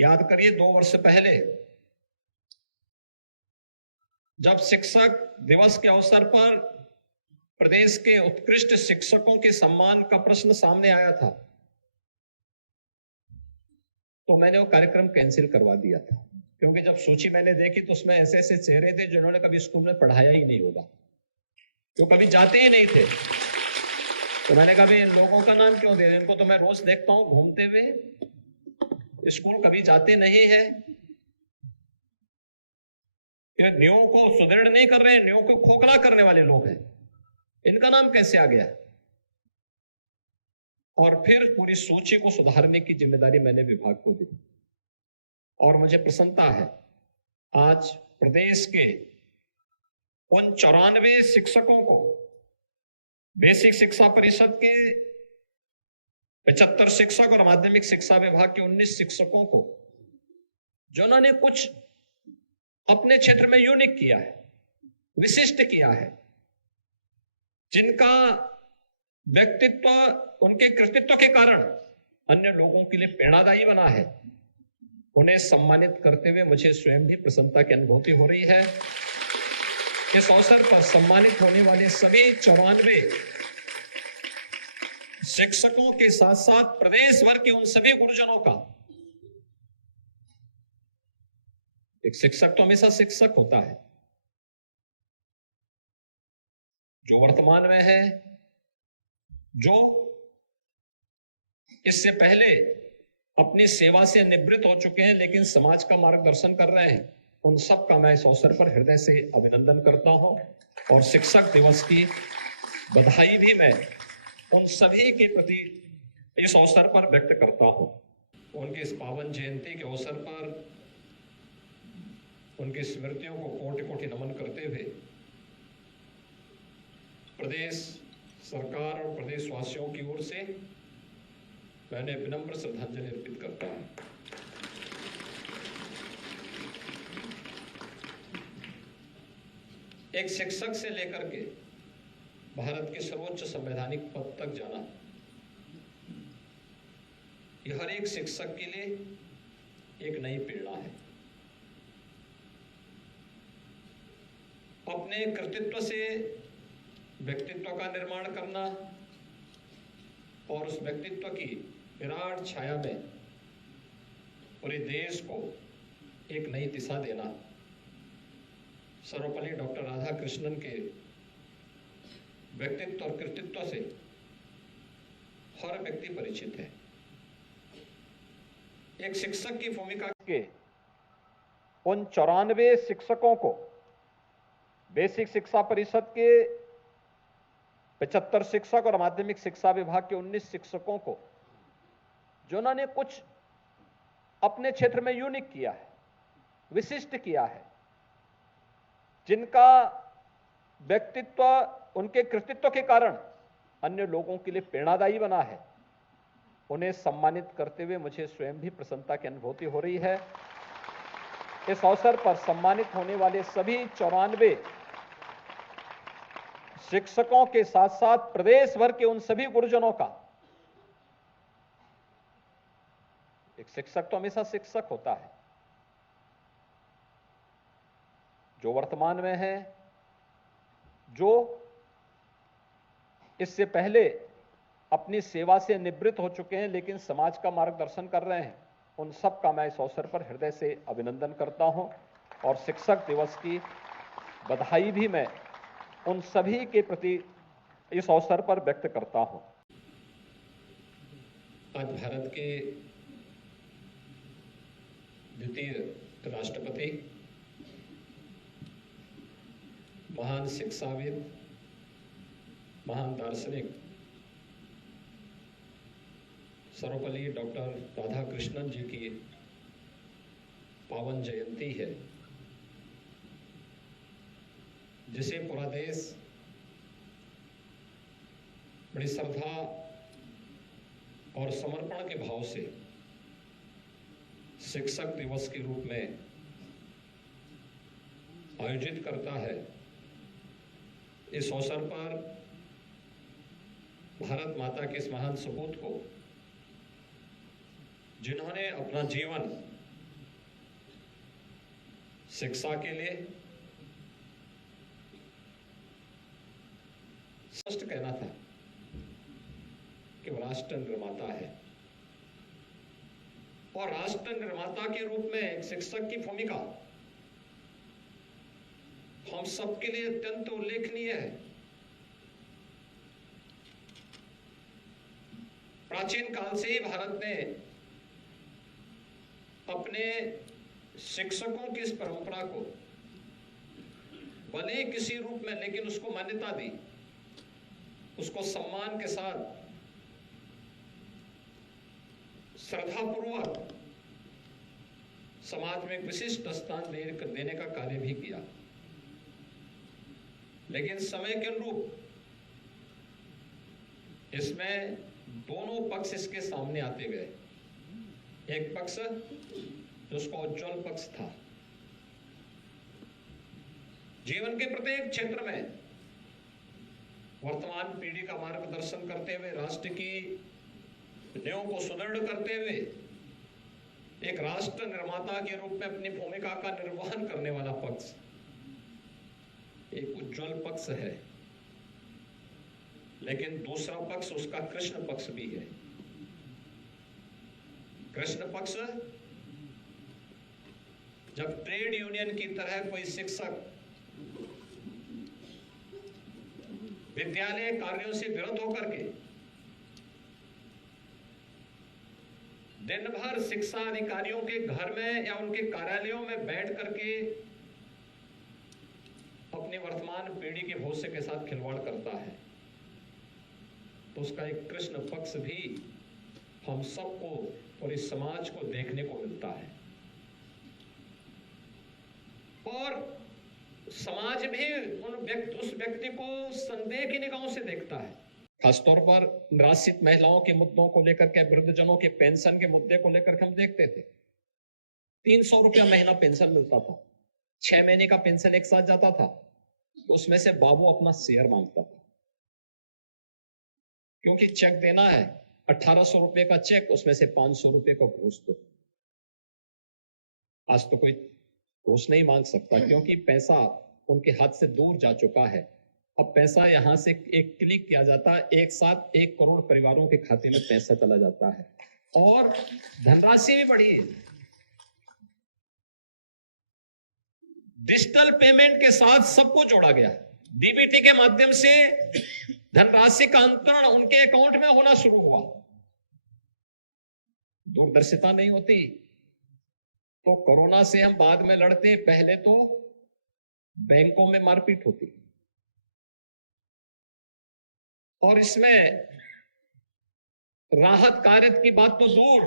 याद करिए 2 वर्ष पहले जब शिक्षक दिवस के अवसर पर प्रदेश के उत्कृष्ट शिक्षकों के सम्मान का प्रश्न सामने आया था तो मैंने वो कार्यक्रम कैंसिल करवा दिया था, क्योंकि जब सूची मैंने देखी तो उसमें ऐसे ऐसे चेहरे थे जिन्होंने कभी स्कूल में पढ़ाया ही नहीं होगा, जो कभी जाते ही नहीं थे। तो मैंने कहा इन लोगों का नाम क्यों दे दें, इनको तो मैं रोज देखता हूं घूमते हुए, स्कूल कभी जाते नहीं है, ये न्यूयों को सुदृढ़ नहीं कर रहे हैं, न्यूयों को खोखला करने वाले लोग हैं, इनका नाम कैसे आ गया। और फिर पूरी सूची को सुधारने की जिम्मेदारी मैंने विभाग को दी और मुझे प्रसन्नता है आज प्रदेश के उन 94 शिक्षकों को बेसिक शिक्षा परिषद के 75 शिक्षक और माध्यमिक शिक्षा विभाग के 19 शिक्षकों को जिन्होंने कुछ अपने क्षेत्र में यूनिक किया है, विशिष्ट किया है, जिनका व्यक्तित्व उनके कृतित्व के कारण अन्य लोगों के लिए प्रेरणादायी बना है, उन्हें सम्मानित करते हुए मुझे स्वयं भी प्रसन्नता की अनुभूति हो रही है। इस अवसर पर सम्मानित होने वाले सभी 94 शिक्षकों के साथ साथ प्रदेश भर के उन सभी गुरुजनों का, एक शिक्षक तो हमेशा शिक्षक होता है, जो वर्तमान में है, जो इससे पहले अपनी सेवा से निवृत्त हो चुके हैं लेकिन समाज का मार्गदर्शन कर रहे हैं, उन सब का मैं इस अवसर पर हृदय से अभिनंदन करता हूं और शिक्षक दिवस की बधाई भी मैं उन सभी के प्रति इस अवसर पर व्यक्त करता हूं। उनके इस पावन जयंती के अवसर पर उनकी स्मृतियों को कोटि कोटि नमन करते हुए प्रदेश सरकार और प्रदेशवासियों की ओर से मैंने विनम्र श्रद्धांजलि अर्पित करता हूं। एक शिक्षक से लेकर के भारत के सर्वोच्च संवैधानिक पद तक जाना, यह हर एक शिक्षक के लिए एक नई प्रेरणा है। अपने कृतित्व से व्यक्तित्व का निर्माण करना और उस व्यक्तित्व की विराट छाया में पूरे देश को एक नई दिशा देना, सर्वपल्ली डॉक्टर राधा कृष्णन के व्यक्तित्व और कृतित्व से हर व्यक्ति परिचित है। एक शिक्षक की भूमिका के उन 94 शिक्षकों को बेसिक शिक्षा परिषद के 75 शिक्षक और माध्यमिक शिक्षा विभाग के 19 शिक्षकों को जिन्होंने कुछ अपने क्षेत्र में यूनिक किया है, विशिष्ट किया है, जिनका व्यक्तित्व उनके कृतित्व के कारण अन्य लोगों के लिए प्रेरणादायी बना है, उन्हें सम्मानित करते हुए मुझे स्वयं भी प्रसन्नता की अनुभूति हो रही है। इस अवसर पर सम्मानित होने वाले सभी 94 शिक्षकों के साथ साथ प्रदेश भर के उन सभी गुरुजनों का, एक शिक्षक तो हमेशा शिक्षक होता है, जो वर्तमान में है, जो इससे पहले अपनी सेवा से निवृत्त हो चुके हैं लेकिन समाज का मार्गदर्शन कर रहे हैं, उन सब का मैं इस अवसर पर हृदय से अभिनंदन करता हूं और शिक्षक दिवस की बधाई भी मैं उन सभी के प्रति इस अवसर पर व्यक्त करता हूं। आज भारत के द्वितीय राष्ट्रपति, महान शिक्षाविद, महान दार्शनिक सर्वपल्ली डॉक्टर राधा कृष्णन जी की पावन जयंती है, जिसे पूरा देश बड़ी श्रद्धा और समर्पण के भाव से शिक्षक दिवस के रूप में आयोजित करता है। इस अवसर पर भारत माता के इस महान सपूत को, जिन्होंने अपना जीवन शिक्षा के लिए स्पष्ट कहना था कि वो राष्ट्र निर्माता है और राष्ट्र निर्माता के रूप में एक शिक्षक की भूमिका हम सबके लिए अत्यंत उल्लेखनीय है। प्राचीन काल से ही भारत ने अपने शिक्षकों की इस परंपरा को भले किसी रूप में, लेकिन उसको मान्यता दी, उसको सम्मान के साथ श्रद्धापूर्वक समाज में एक विशिष्ट स्थान देने का कार्य भी किया। लेकिन समय के अनुरूप इसमें दोनों पक्ष इसके सामने आते गए। एक पक्ष जिसका उज्जवल पक्ष था, जीवन के प्रत्येक क्षेत्र में वर्तमान पीढ़ी का मार्गदर्शन करते हुए, राष्ट्र की नींव को सुदृढ़ करते हुए एक राष्ट्र निर्माता के रूप में अपनी भूमिका का निर्वहन करने वाला पक्ष एक उज्जवल पक्ष है। लेकिन दूसरा पक्ष उसका कृष्ण पक्ष भी है। कृष्ण पक्ष जब ट्रेड यूनियन की तरह कोई शिक्षक विद्यालय कार्यों से विरत होकर के दिन भर शिक्षा अधिकारियों के घर में या उनके कार्यालयों में बैठ करके अपनी वर्तमान पीढ़ी के भविष्य के साथ खिलवाड़ करता है, तो उसका एक कृष्ण पक्ष भी हम सबको और इस समाज को देखने को मिलता है। और समाज भी उस व्यक्ति को संदेह की निगाहों से देखता है। खासतौर पर निराश्रित महिलाओं के मुद्दों को लेकर के, वृद्धजनों के पेंशन के मुद्दे को लेकर के हम देखते थे 300 रुपया महीना पेंशन मिलता था, 6 महीने का पेंशन एक साथ जाता था, उसमें से बाबू अपना शेयर मांगता था, क्योंकि चेक देना है 1800 रुपए का चेक, उसमें से 500 रुपए का घूस दो। आज तो कोई घूस नहीं मांग सकता, क्योंकि पैसा उनके हाथ से दूर जा चुका है। अब पैसा यहां से एक क्लिक किया जाता है, एक साथ 1 करोड़ परिवारों के खाते में पैसा चला जाता है और धनराशि भी बढ़ी है। डिजिटल पेमेंट के साथ सबको जोड़ा गया। डीबीटी के माध्यम से धनराशि का अंतरण उनके अकाउंट में होना शुरू हुआ। दूरदर्शिता नहीं होती तो कोरोना से हम बाद में लड़ते, पहले तो बैंकों में मारपीट होती। और इसमें राहत कार्य की बात तो दूर,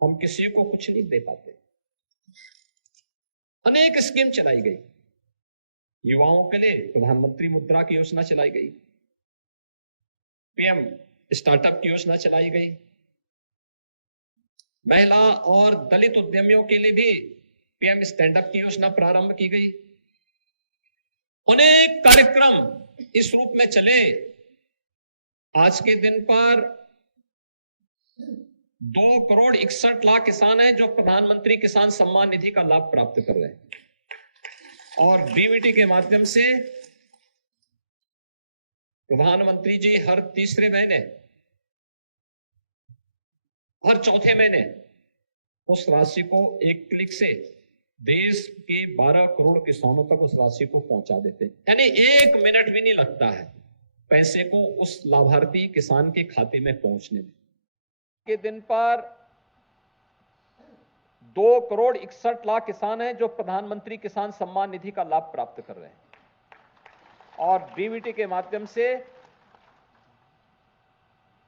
हम किसी को कुछ नहीं दे पाते। अनेक स्कीम चलाई गई। युवाओं के लिए प्रधानमंत्री मुद्रा की योजना चलाई गई, पीएम स्टार्टअप की योजना चलाई गई, महिला और दलित उद्यमियों के लिए भी पीएम स्टैंड अप की योजना प्रारंभ की गई। अनेक कार्यक्रम इस रूप में चले। आज के दिन पर 2,61,00,000 किसान हैं जो प्रधानमंत्री किसान सम्मान निधि का लाभ प्राप्त कर रहे हैं। और डीबीटी के माध्यम से प्रधानमंत्री जी हर तीसरे महीने, हर चौथे महीने उस राशि को एक क्लिक से देश के 12 करोड़ किसानों तक उस राशि को पहुंचा देते हैं। यानी 1 मिनट भी नहीं लगता है पैसे को उस लाभार्थी किसान के खाते में पहुंचने में। के दिन पर 2,61,00,000 किसान हैं जो प्रधानमंत्री किसान सम्मान निधि का लाभ प्राप्त कर रहे हैं। और डीबीटी के माध्यम से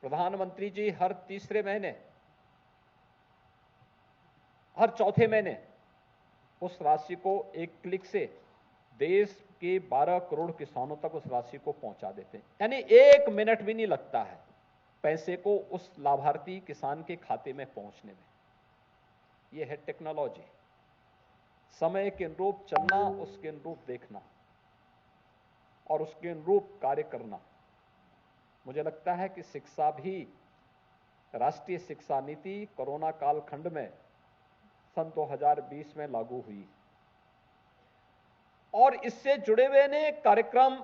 प्रधानमंत्री जी हर तीसरे महीने, हर चौथे महीने उस राशि को एक क्लिक से देश के 12 करोड़ किसानों तक उस राशि को पहुंचा देते हैं। यानी 1 मिनट भी नहीं लगता है पैसे को उस लाभार्थी किसान के खाते में पहुंचने में। यह है टेक्नोलॉजी। समय के अनुरूप चलना, उसके अनुरूप देखना और उसके अनुरूप कार्य करना। मुझे लगता है कि शिक्षा भी, राष्ट्रीय शिक्षा नीति कोरोना कालखंड में सन 2020 में लागू हुई। और इससे जुड़े हुए अनेक कार्यक्रम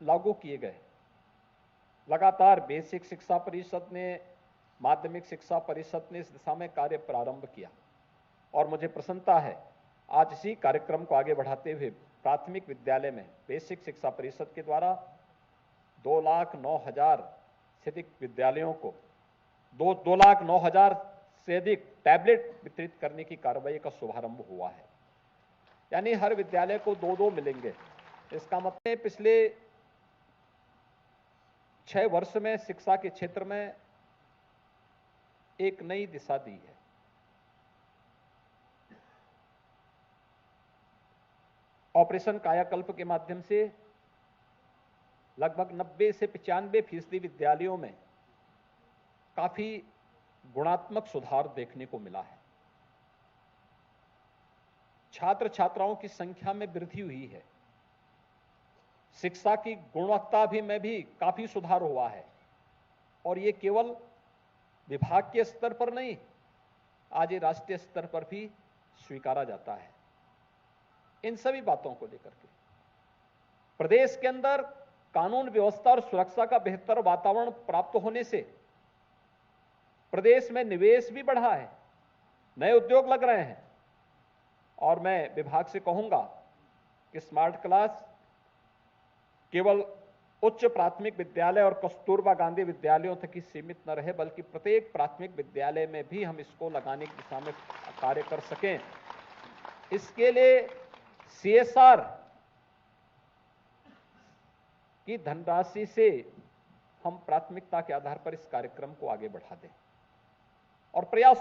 लागू किए गए। लगातार बेसिक शिक्षा परिषद ने, माध्यमिक शिक्षा परिषद ने इस दिशा में कार्य प्रारंभ किया और मुझे प्रसन्नता है आज इसी कार्यक्रम को आगे बढ़ाते हुए प्राथमिक विद्यालय में बेसिक शिक्षा परिषद के द्वारा 2,09,000 से अधिक विद्यालयों को 2,09,000 से अधिक टैबलेट वितरित करने की कार्रवाई का शुभारंभ हुआ है। यानी हर विद्यालय को 2-2 मिलेंगे। इसका मतलब है पिछले 6 वर्ष में शिक्षा के क्षेत्र में एक नई दिशा दी है। ऑपरेशन कायाकल्प के माध्यम से लगभग 90 से 95% विद्यालयों में काफी गुणात्मक सुधार देखने को मिला है। छात्र छात्राओं की संख्या में वृद्धि हुई है। शिक्षा की गुणवत्ता में भी काफी सुधार हुआ है और ये केवल विभाग के स्तर पर नहीं, आज ये राष्ट्रीय स्तर पर भी स्वीकारा जाता है। इन सभी बातों को लेकर के प्रदेश के अंदर कानून व्यवस्था और सुरक्षा का बेहतर वातावरण प्राप्त होने से प्रदेश में निवेश भी बढ़ा है, नए उद्योग लग रहे हैं और मैं विभाग से कहूंगा कि स्मार्ट क्लास केवल उच्च प्राथमिक विद्यालय और कस्तूरबा गांधी विद्यालयों तक ही सीमित न रहे, बल्कि प्रत्येक प्राथमिक विद्यालय में भी हम इसको लगाने की दिशा में कार्य कर सकें। इसके लिए CSR की धनराशि से हम प्राथमिकता के आधार पर इस कार्यक्रम को आगे बढ़ा दें और प्रयास